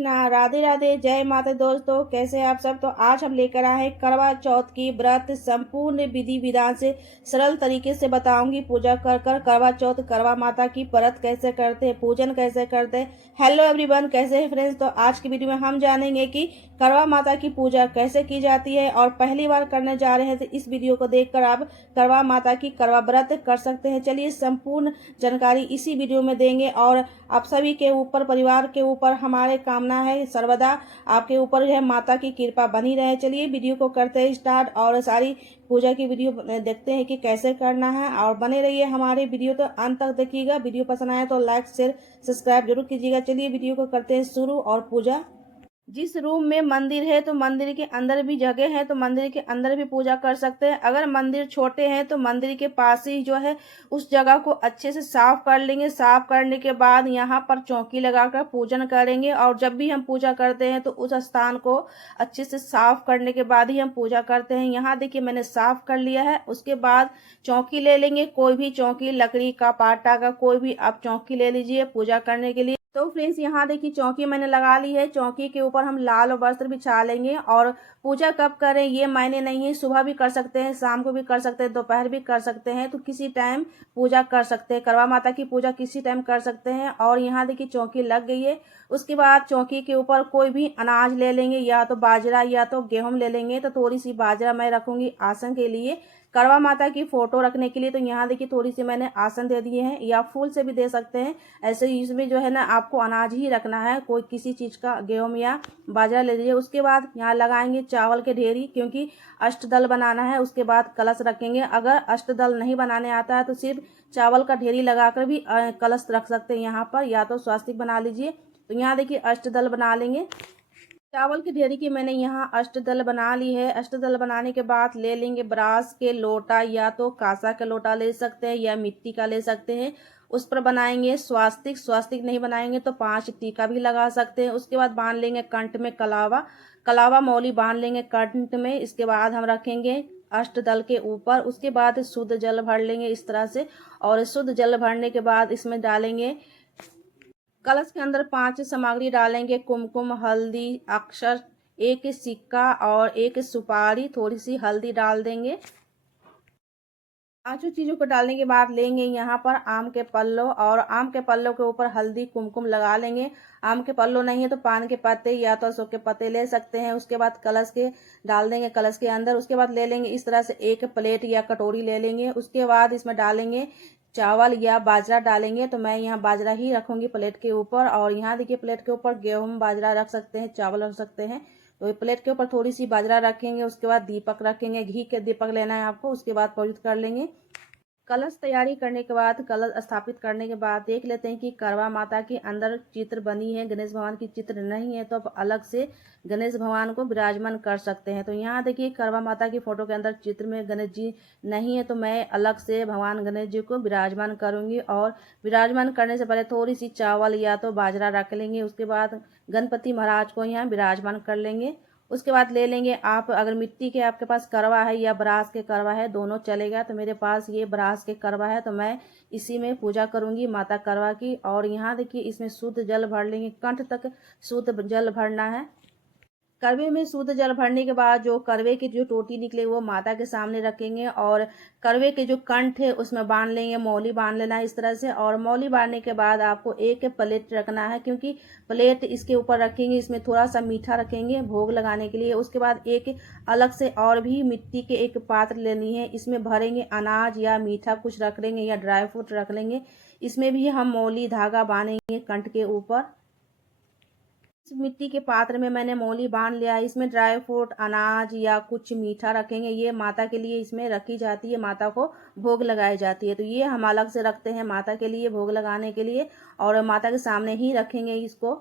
कृष्णा। राधे राधे, जय माता। दोस्तों कैसे हैं आप सब। तो आज हम लेकर आए हैं करवा चौथ की व्रत संपूर्ण विधि विधान से सरल तरीके से बताऊंगी। पूजा कर कर करवा चौथ करवा माता की व्रत कैसे करते हैं, पूजन कैसे करते हैं। हेलो एवरीवन, कैसे हैं फ्रेंड्स। तो आज की वीडियो में हम जानेंगे कि करवा माता की पूजा कैसे की जाती है, और पहली बार करने जा रहे हैं तो इस वीडियो को देखकर आप करवा माता की करवा व्रत कर सकते हैं। चलिए संपूर्ण जानकारी इसी वीडियो में देंगे, और आप सभी के ऊपर, परिवार के ऊपर हमारे कामना है सर्वदा आपके ऊपर जो है माता की कृपा बनी रहे। चलिए वीडियो को करते हैं स्टार्ट, और सारी पूजा की वीडियो देखते हैं कि कैसे करना है, और बने रहिए हमारे वीडियो तो अंत तक देखिएगा। वीडियो पसंद आए तो लाइक शेयर सब्सक्राइब जरूर कीजिएगा। चलिए वीडियो को करते हैं शुरू। और पूजा, जिस रूम में मंदिर है तो मंदिर के अंदर भी जगह है तो मंदिर के अंदर भी पूजा कर सकते हैं। अगर मंदिर छोटे हैं तो मंदिर के पास ही जो है उस जगह को अच्छे से साफ कर लेंगे। साफ करने के बाद यहाँ पर चौकी लगाकर पूजन करेंगे, और जब भी हम पूजा करते हैं तो उस स्थान को अच्छे से साफ करने के बाद ही हम पूजा करते हैं। यहाँ देखिए मैंने साफ कर लिया है। उसके बाद चौकी ले लेंगे, कोई भी चौकी, लकड़ी का, पाटा का, कोई भी आप चौकी ले लीजिए पूजा करने के लिए। तो फ्रेंड्स यहाँ देखिए चौकी मैंने लगा ली है। चौकी के ऊपर हम लाल वस्त्र बिछा लेंगे। और पूजा कब करें ये मायने नहीं है, सुबह भी कर सकते हैं, शाम को भी कर सकते हैं, दोपहर भी कर सकते हैं, तो किसी टाइम पूजा कर सकते हैं। करवा माता की पूजा किसी टाइम कर सकते हैं। और यहाँ देखिए चौकी लग गई है। उसके बाद चौकी के ऊपर कोई भी अनाज ले लेंगे, या तो बाजरा या तो गेहूं ले लेंगे। तो थोड़ी सी बाजरा मैं रखूंगी आसन के लिए, करवा माता की फोटो रखने के लिए। तो यहाँ देखिए थोड़ी सी मैंने आसन दे दिए हैं, या फूल से भी दे सकते हैं। ऐसे इसमें जो है ना आपको अनाज ही रखना है, कोई किसी चीज़ का गेहूं या बाजरा ले लीजिए। उसके बाद यहाँ लगाएंगे चावल के ढेरी, क्योंकि अष्टदल बनाना है। उसके बाद कलश रखेंगे। अगर अष्टदल नहीं बनाने आता है तो सिर्फ चावल का ढेरी लगाकर भी कलश रख सकते हैं यहाँ पर, या तो स्वास्तिक बना लीजिए। तो यहाँ देखिए अष्टदल बना लेंगे। चावल की ढेरी की मैंने यहाँ अष्टदल बना ली है। अष्टदल बनाने के बाद ले लेंगे ब्रास के लोटा, या तो कांसा का लोटा ले सकते हैं या मिट्टी का ले सकते हैं। उस पर बनाएंगे स्वास्तिक। स्वास्तिक नहीं बनाएंगे तो 5 टीका भी लगा सकते हैं। उसके बाद बांध लेंगे कंठ में कलावा, कलावा मौली बांध लेंगे कंठ में। इसके बाद हम रखेंगे अष्टदल के ऊपर। उसके बाद शुद्ध जल भर लेंगे इस तरह से, और शुद्ध जल भरने के बाद इसमें डालेंगे, कलश के अंदर 5 सामग्री डालेंगे। कुमकुम, हल्दी, अक्षर, एक सिक्का और एक सुपारी, थोड़ी सी हल्दी डाल देंगे। 5 चीजों को डालने के बाद लेंगे यहाँ पर आम के पल्लो, और आम के पल्लो के ऊपर हल्दी कुमकुम लगा लेंगे। आम के पल्लो नहीं है तो पान के पत्ते या तो अशोक के पत्ते ले सकते हैं। उसके बाद कलश के डाल देंगे कलश के अंदर। उसके बाद ले लेंगे इस तरह से एक प्लेट या कटोरी ले लेंगे। उसके बाद इसमें डालेंगे चावल या बाजरा डालेंगे। तो मैं यहाँ बाजरा ही रखूंगी प्लेट के ऊपर। और यहाँ देखिए प्लेट के ऊपर गेहूं बाजरा रख सकते हैं, चावल रख सकते हैं। तो प्लेट के ऊपर थोड़ी सी बाजरा रखेंगे। उसके बाद दीपक रखेंगे, घी के दीपक लेना है आपको। उसके बाद पवित्र कर लेंगे। कलश तैयारी करने के बाद, कलश स्थापित करने के बाद देख लेते हैं कि करवा माता के अंदर चित्र बनी है, गणेश भगवान की चित्र नहीं है, तो अब अलग से गणेश भगवान को विराजमान कर सकते हैं। तो यहाँ देखिए करवा माता की फोटो के अंदर चित्र में गणेश जी नहीं है, तो मैं अलग से भगवान गणेश जी को विराजमान करूंगी। और विराजमान करने से पहले थोड़ी सी चावल या तो बाजरा रख लेंगे। उसके बाद गणपति महाराज को यहाँ विराजमान कर लेंगे। उसके बाद ले लेंगे, आप अगर मिट्टी के आपके पास करवा है या ब्रास के करवा है, दोनों चलेगा। तो मेरे पास ये ब्रास के करवा है, तो मैं इसी में पूजा करूंगी माता करवा की। और यहाँ देखिए इसमें शुद्ध जल भर लेंगे, कंठ तक शुद्ध जल भरना है। करवे में शुद्ध जल भरने के बाद जो करवे की जो टोटी निकले वो माता के सामने रखेंगे, और करवे के जो कंठ है उसमें बांध लेंगे, मौली बांध लेना है इस तरह से। और मौली बांधने के बाद आपको एक प्लेट रखना है, क्योंकि प्लेट इसके ऊपर रखेंगे, इसमें थोड़ा सा मीठा रखेंगे भोग लगाने के लिए। उसके बाद एक अलग से और भी मिट्टी के एक पात्र लेनी है, इसमें भरेंगे अनाज या मीठा कुछ रख लेंगे, या ड्राई फ्रूट रख लेंगे। इसमें भी हम मौली धागा बांधेंगे कंठ के ऊपर। मिट्टी के पात्र में मैंने मौली बांध लिया है। इसमें ड्राई फ्रूट, अनाज या कुछ मीठा रखेंगे। ये माता के लिए इसमें रखी जाती है, माता को भोग लगाई जाती है। तो ये हम अलग से रखते हैं माता के लिए भोग लगाने के लिए, और माता के सामने ही रखेंगे इसको।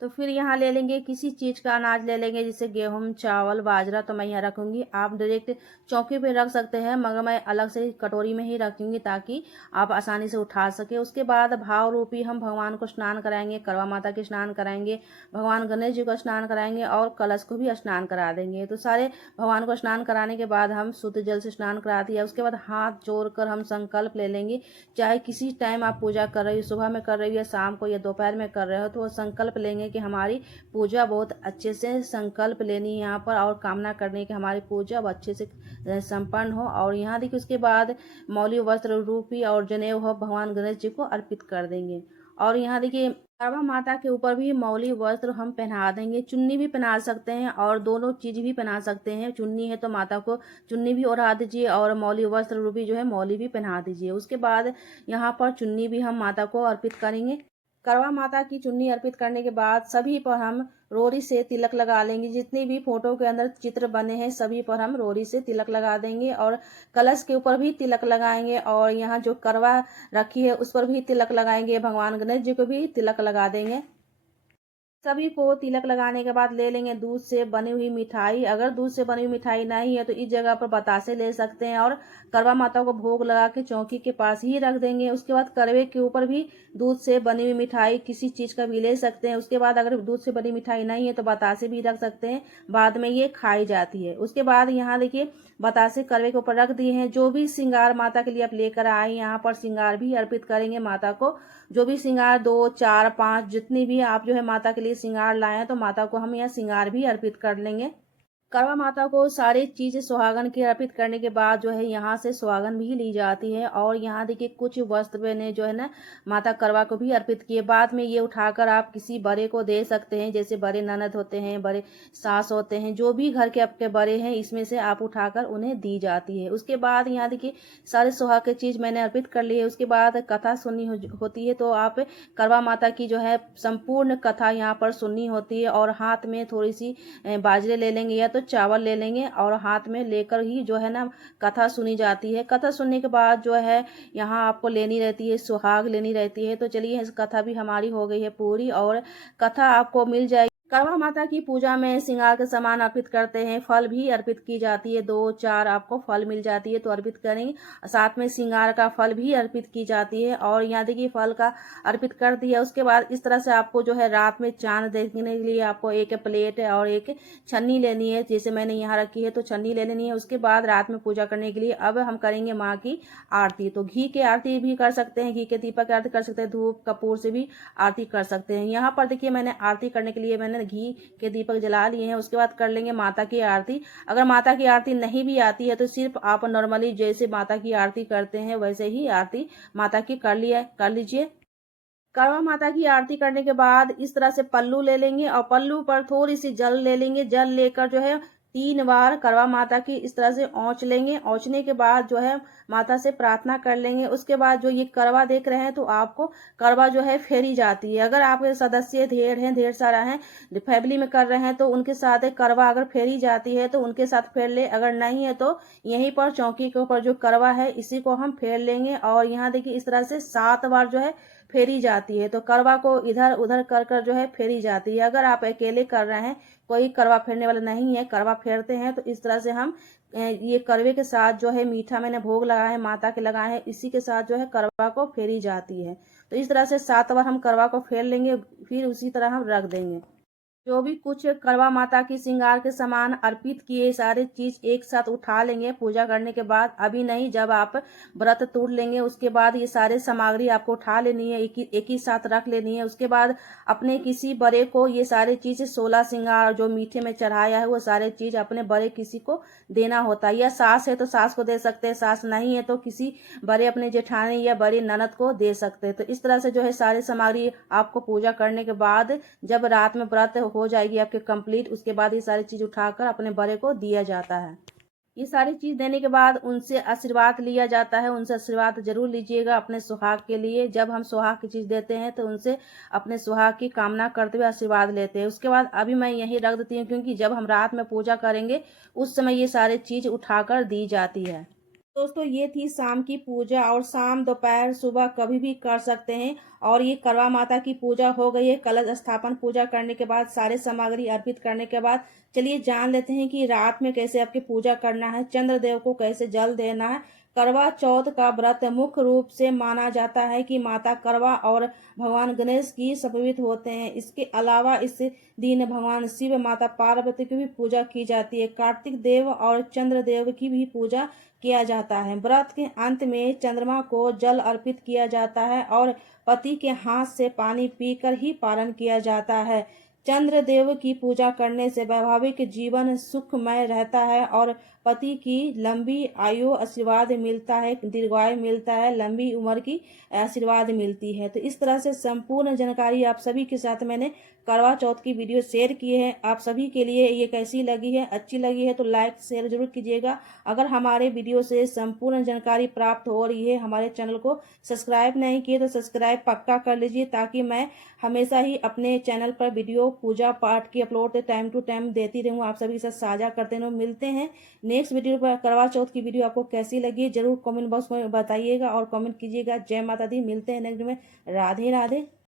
तो फिर यहाँ ले लेंगे किसी चीज़ का अनाज ले लेंगे, जैसे गेहूं, चावल, बाजरा। तो मैं यहाँ रखूंगी, आप डायरेक्ट चौकी पे रख सकते हैं, मगर मैं अलग से कटोरी में ही रखूंगी ताकि आप आसानी से उठा सके। उसके बाद भाव रूपी हम भगवान को स्नान कराएंगे, करवा माता के स्नान कराएंगे, भगवान गणेश जी को स्नान कराएंगे, और कलश को भी स्नान करा देंगे। तो सारे भगवान को स्नान कराने के बाद हम शुद्ध जल से स्नान करा दिया। उसके बाद हाथ जोड़कर हम संकल्प ले लेंगे, चाहे किसी टाइम आप पूजा कर रही हो, सुबह में कर रही हो या शाम को या दोपहर में कर रहे हो, तो वो संकल्प लेंगे हैं कि हमारी पूजा बहुत अच्छे से संकल्प लेनी है यहाँ पर, और कामना करने की हमारी पूजा अब अच्छे से संपन्न हो। और यहाँ देखिए उसके बाद मौली वस्त्र रूपी और जनेऊ हो भगवान गणेश जी को अर्पित कर देंगे। और यहाँ देखिए करवा माता के ऊपर भी मौली वस्त्र हम पहना देंगे, चुन्नी भी पहना सकते हैं और दोनों चीज भी पहना सकते हैं। चुन्नी है तो माता को चुन्नी भी ओढ़ा दीजिए और मौली वस्त्र रूपी जो है मौली भी पहना दीजिए। उसके बाद यहाँ पर चुन्नी भी हम माता को अर्पित करेंगे। करवा माता की चुन्नी अर्पित करने के बाद सभी पर हम रोरी से तिलक लगा लेंगे। जितने भी फोटो के अंदर चित्र बने हैं सभी पर हम रोरी से तिलक लगा देंगे और कलश के ऊपर भी तिलक लगाएंगे, और यहाँ जो करवा रखी है उस पर भी तिलक लगाएंगे। भगवान गणेश जी को भी तिलक लगा देंगे। सभी को तिलक लगाने के बाद ले लेंगे दूध से बनी हुई मिठाई। अगर दूध से बनी हुई मिठाई नहीं है तो इस जगह पर बतासे ले सकते हैं और करवा माता को भोग लगा के चौकी के पास ही रख देंगे। उसके बाद करवे के ऊपर भी दूध से बनी हुई मिठाई किसी चीज का भी ले सकते हैं। उसके बाद अगर दूध से बनी मिठाई नहीं है तो बतासे भी रख सकते हैं, बाद में ये खाई जाती है। उसके बाद यहाँ देखिए बतासे करवे के ऊपर रख दिए हैं। जो भी श्रृंगार माता के लिए आप लेकर आए यहाँ पर श्रृंगार भी अर्पित करेंगे माता को। जो भी श्रृंगार 2, 4, 5 जितनी भी आप जो है माता के लिए श्रृंगार लाए हैं तो माता को हम यहाँ श्रृंगार भी अर्पित कर लेंगे। करवा माता को सारी चीज सुहागन की अर्पित करने के बाद जो है यहाँ से सुहागन भी ली जाती है। और यहाँ देखिए कुछ वस्त्र मैंने जो है ना माता करवा को भी अर्पित किए। बाद में ये उठाकर आप किसी बड़े को दे सकते हैं, जैसे बड़े ननद होते हैं, बड़े सास होते हैं, जो भी घर के आपके बड़े हैं इसमें से आप उठाकर उन्हें दी जाती है। उसके बाद यहाँ देखिए सारे सुहाग की चीज मैंने अर्पित कर ली है। उसके बाद कथा सुननी होती है तो आप करवा माता की जो है संपूर्ण कथा यहाँ पर सुननी होती है। और हाथ में थोड़ी सी बाजरे ले लेंगे या तो चावल ले लेंगे और हाथ में लेकर ही जो है ना कथा सुनी जाती है। कथा सुनने के बाद जो है यहाँ आपको लेनी रहती है सुहाग लेनी रहती है। तो चलिए इस कथा भी हमारी हो गई है पूरी और कथा आपको मिल जाएगी। करवा माता की पूजा में श्रृंगार के सामान अर्पित करते हैं, फल भी अर्पित की जाती है। 2, 4 आपको फल मिल जाती है तो अर्पित करेंगे। साथ में श्रृंगार का फल भी अर्पित की जाती है। और यहाँ देखिए फल का अर्पित कर दिया। उसके बाद इस तरह से आपको जो है रात में चांद देखने के लिए आपको एक प्लेट और एक छन्नी लेनी है, जैसे मैंने यहाँ रखी है तो छन्नी ले लेनी है। उसके बाद रात में पूजा करने के लिए अब हम करेंगे माँ की आरती। तो घी की आरती भी कर सकते हैं, घी के दीपक की आरती कर सकते हैं, धूप कपूर से भी आरती कर सकते हैं। यहाँ पर देखिए मैंने आरती करने के लिए मैंने घी के दीपक जला लिए हैं। उसके बाद कर लेंगे माता की आरती। अगर माता की आरती नहीं भी आती है तो सिर्फ आप नॉर्मली जैसे माता की आरती करते हैं वैसे ही आरती माता की कर लीजिए। करवा माता की आरती करने के बाद इस तरह से पल्लू ले लेंगे और पल्लू पर थोड़ी सी जल ले लेंगे। जल लेकर जो है 3 बार करवा माता की इस तरह से औंच लेंगे। औंचने के बाद जो है माता से प्रार्थना कर लेंगे। उसके बाद जो ये करवा देख रहे हैं तो आपको करवा जो है फेरी जाती है। अगर आपके सदस्य ढेर सारा है फैमिली में कर रहे हैं तो उनके साथ करवा अगर फेरी जाती है तो उनके साथ फेर ले, अगर नहीं है तो यहीं पर चौकी के ऊपर जो करवा है इसी को हम फेर लेंगे। और यहाँ देखिए इस तरह से 7 बार जो है फेरी जाती है। तो करवा को इधर उधर कर कर जो है फेरी जाती है। अगर आप अकेले कर रहे हैं, कोई करवा फेरने वाला नहीं है, करवा फेरते हैं तो इस तरह से हम ये करवे के साथ जो है मीठा मैंने भोग लगाया है माता के लगाए हैं, इसी के साथ जो है करवा को फेरी जाती है। तो इस तरह से 7 बार हम करवा को फेर लेंगे, फिर उसी तरह हम रख देंगे। जो भी कुछ करवा माता की श्रृंगार के सामान अर्पित किए सारे चीज एक साथ उठा लेंगे पूजा करने के बाद। अभी नहीं, जब आप व्रत तोड़ लेंगे उसके बाद ये सारे सामग्री आपको उठा लेनी है, एक ही साथ रख लेनी है। उसके बाद अपने किसी बड़े को ये सारे चीज 16 श्रृंगार जो मीठे में चढ़ाया है वो सारे चीज अपने बड़े किसी को देना होता है। या सास है तो सास को दे सकते हैं, सास नहीं है तो किसी बड़े अपने जेठानी या बड़ी ननद को दे सकते हैं। तो इस तरह से जो है सारी सामग्री आपको पूजा करने के बाद जब रात में व्रत हो जाएगी आपके कंप्लीट, उसके बाद ये सारी चीज उठाकर अपने बड़े को दिया जाता है। ये सारी चीज देने के बाद उनसे आशीर्वाद लिया जाता है। उनसे आशीर्वाद जरूर लीजिएगा अपने सुहाग के लिए। जब हम सुहाग की चीज देते हैं तो उनसे अपने सुहाग की कामना करते हुए आशीर्वाद लेते हैं। उसके बाद अभी मैं यही रख देती हूँ क्योंकि जब हम रात में पूजा करेंगे उस समय ये सारी चीज उठाकर दी जाती है। दोस्तों ये थी शाम की पूजा, और शाम दोपहर सुबह कभी भी कर सकते हैं। और ये करवा माता की पूजा हो गई है। कलश स्थापन पूजा करने के बाद सारे सामग्री अर्पित करने के बाद चलिए जान लेते हैं कि रात में कैसे आपकी पूजा करना है, चंद्रदेव को कैसे जल देना है। करवा चौथ का व्रत मुख्य रूप से माना जाता है कि माता करवा और भगवान गणेश की समर्पित होते हैं। इसके अलावा इस दिन भगवान शिव, माता पार्वती की भी पूजा की जाती है। कार्तिक देव और चंद्रदेव की भी पूजा किया जाता है। व्रत के अंत में चंद्रमा को जल अर्पित किया जाता है और पति के हाथ से पानी पीकर ही पारण किया जाता है। चंद्रदेव की पूजा करने से वैवाहिक जीवन सुखमय रहता है और पति की लंबी आयु आशीर्वाद मिलता है, दीर्घायु मिलता है, लंबी उम्र की आशीर्वाद मिलती है। तो इस तरह से संपूर्ण जानकारी आप सभी के साथ मैंने करवा चौथ की वीडियो शेयर किए हैं। आप सभी के लिए ये कैसी लगी है, अच्छी लगी है तो लाइक शेयर जरूर कीजिएगा। अगर हमारे वीडियो से संपूर्ण जानकारी प्राप्त हो रही है, हमारे चैनल को सब्सक्राइब नहीं किए तो सब्सक्राइब पक्का कर लीजिए, ताकि मैं हमेशा ही अपने चैनल पर वीडियो पूजा पाठ की अपलोड टाइम टू टाइम देती रहूँ, आप सभी के साथ साझा करते रहूँ। मिलते हैं नेक्स्ट वीडियो पर। करवा चौथ की वीडियो आपको कैसी लगी जरूर कमेंट बॉक्स में बताइएगा और कमेंट कीजिएगा। जय माता दी। मिलते हैं नेक्स्ट में। राधे राधे।